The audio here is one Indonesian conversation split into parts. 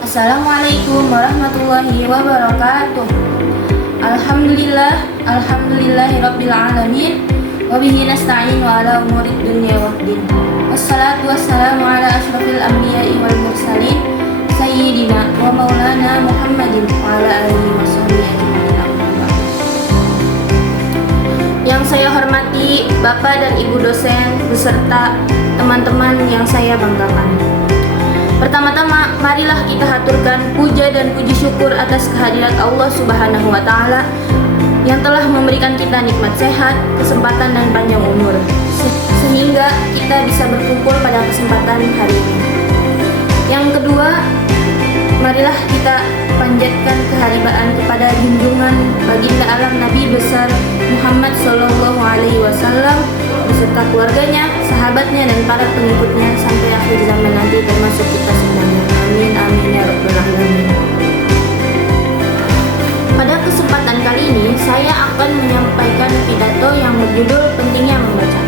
Assalamualaikum warahmatullahi wabarakatuh. Alhamdulillahirabbil alamin. Wabihi nasta'in wa ala umurid dunya waddin. Wassalatu wassalamu ala asyrafil anbiya'i wal mursalin sayyidina wa maulana Muhammadin wa ala alihi washabbihi ajma'in. Yang saya hormati Bapak dan Ibu dosen beserta teman-teman yang saya banggakan. Pertama-tama, marilah kita haturkan puja dan puji syukur atas kehadirat Allah Subhanahu wa Ta'ala yang telah memberikan kita nikmat sehat, kesempatan, dan panjang umur, sehingga kita bisa berkumpul pada kesempatan hari ini. Yang kedua, marilah kita panjatkan keharibaan kepada junjungan baginda alam Nabi besar Muhammad Sallallahu Alaihi Wasallam beserta keluarganya, sahabatnya, dan para pengikutnya sampai akhir zaman nanti, termasuk kita semuanya. Amin amin ya rabbal alamin. Pada kesempatan kali ini saya akan menyampaikan pidato yang berjudul pentingnya membaca.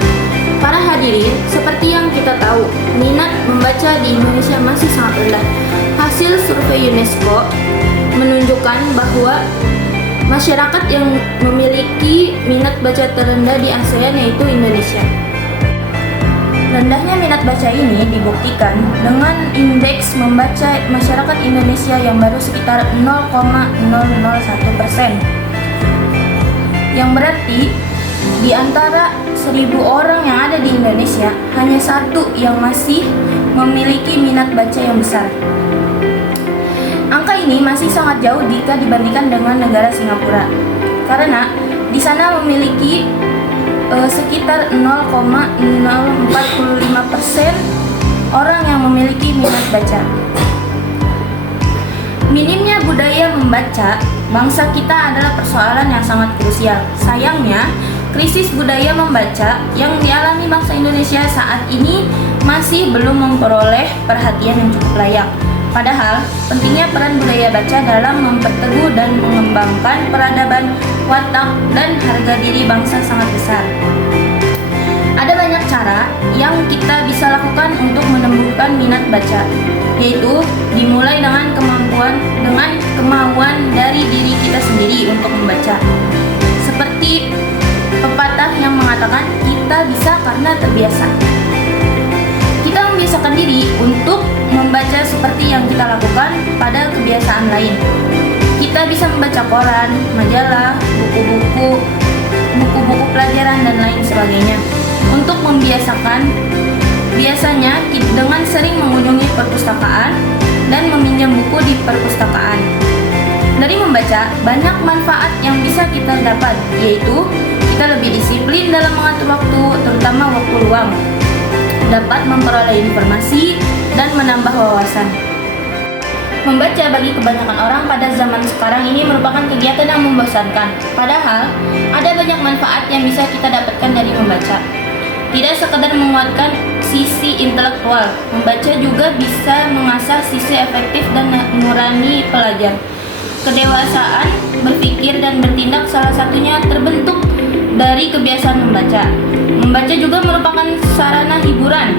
Para hadirin, seperti yang kita tahu, minat membaca di Indonesia masih sangat rendah. Hasil survei UNESCO menunjukkan bahwa masyarakat yang memiliki minat baca terendah di ASEAN yaitu Indonesia. Rendahnya minat baca ini dibuktikan dengan indeks membaca masyarakat Indonesia yang baru sekitar 0,001%. Yang berarti di antara 1.000 orang yang ada di Indonesia, hanya satu yang masih memiliki minat baca yang besar. Angka ini masih sangat jauh jika dibandingkan dengan negara Singapura, karena di sana memiliki sekitar 0,045% orang yang memiliki minat baca. Minimnya budaya membaca bangsa kita adalah persoalan yang sangat krusial. Sayangnya, krisis budaya membaca yang dialami bangsa Indonesia saat ini masih belum memperoleh perhatian yang cukup layak. Padahal, pentingnya peran budaya baca dalam memperteguh dan mengembangkan peradaban, watak, dan harga diri bangsa sangat besar. Ada banyak cara yang kita bisa lakukan untuk menumbuhkan minat baca, yaitu dimulai dengan kemauan dari diri kita sendiri untuk membaca. Seperti pepatah yang mengatakan, kita bisa karena terbiasa. Kita membiasakan diri untuk membaca seperti yang kita lakukan pada kebiasaan lain. Kita bisa membaca koran, majalah, buku-buku pelajaran, dan lain sebagainya. Untuk membiasakan, biasanya dengan sering mengunjungi perpustakaan dan meminjam buku di perpustakaan. Dari membaca, banyak manfaat yang bisa kita dapat, yaitu kita lebih disiplin dalam mengatur waktu, terutama waktu luang, dapat memperoleh informasi, dan menambah wawasan. Membaca bagi kebanyakan orang pada zaman sekarang ini merupakan kegiatan yang membosankan. Padahal, ada banyak manfaat yang bisa kita dapatkan dari membaca. Tidak sekadar menguatkan sisi intelektual, membaca juga bisa mengasah sisi efektif dan mengurangi pelajar. Kedewasaan, berpikir, dan bertindak salah satunya terbentuk dari kebiasaan membaca. Membaca juga merupakan sarana hiburan,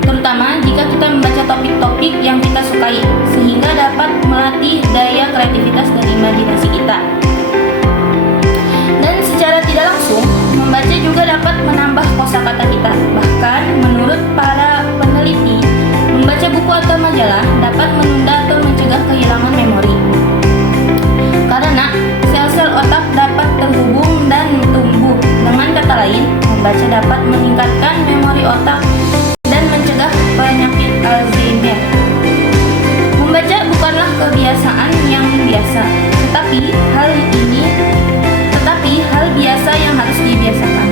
terutama jika kita membaca topik-topik yang kita sukai, sehingga dapat melatih daya kreativitas dan imajinasi kita. Dan secara tidak langsung, membaca juga dapat menambah kosakata kita. Bahkan, menurut para peneliti, membaca buku atau majalah dapat menunda atau mencegah kehilangan memori. Karena sel-sel otak dapat terhubung dan tumbuh. Dengan kata lain, membaca dapat meningkatkan memori otak dan mencegah penyakit Alzheimer. Membaca bukanlah kebiasaan yang biasa, tetapi hal biasa yang harus dibiasakan.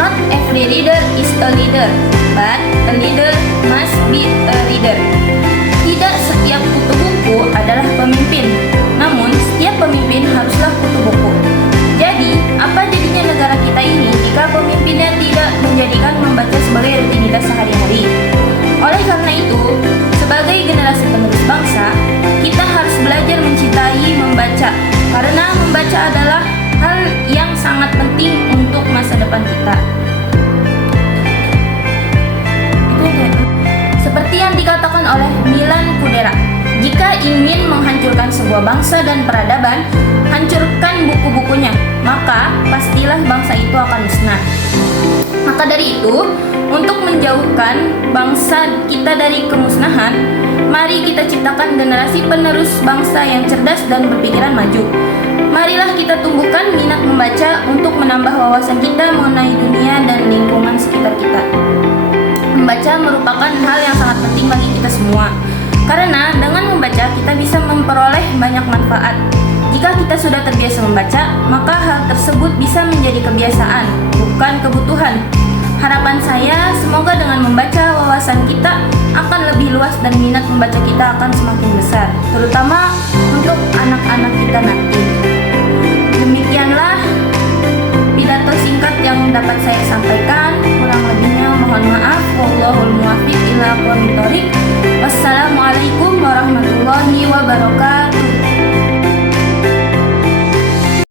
Not every reader is a leader, but a leader must be a reader. Tidak setiap kutu buku adalah pemimpin, namun setiap pemimpin haruslah kutu buku. Jadi, apa jadinya negara kita ini jika pemimpinnya tidak menjadikan membaca sebagai rutinitas sehari-hari? Oleh karena itu, sebagai generasi penerus bangsa, kita harus belajar mencintai membaca, karena membaca adalah hal yang sangat penting untuk masa depan kita. Seperti yang dikatakan oleh Milan Kundera, ingin menghancurkan sebuah bangsa dan peradaban, hancurkan buku-bukunya, maka pastilah bangsa itu akan musnah. Maka dari itu, untuk menjauhkan bangsa kita dari kemusnahan, mari kita ciptakan generasi penerus bangsa yang cerdas dan berpikiran maju. Marilah kita tumbuhkan minat membaca untuk menambah wawasan kita mengenai dunia dan lingkungan sekitar kita. Membaca merupakan hal yang sangat penting bagi kita semua, karena dengan membaca kita bisa memperoleh banyak manfaat. Jika kita sudah terbiasa membaca, maka hal tersebut bisa menjadi kebiasaan, bukan kebutuhan. Harapan saya, semoga dengan membaca wawasan kita akan lebih luas dan minat membaca kita akan semakin besar, terutama untuk anak-anak kita nanti. Demikianlah pidato singkat yang dapat saya sampaikan. Kurang lebihnya mohon maaf. Wallahul muwaffiq ila aqwamit thoriq. Wassalamualaikum warahmatullahi wabarakatuh.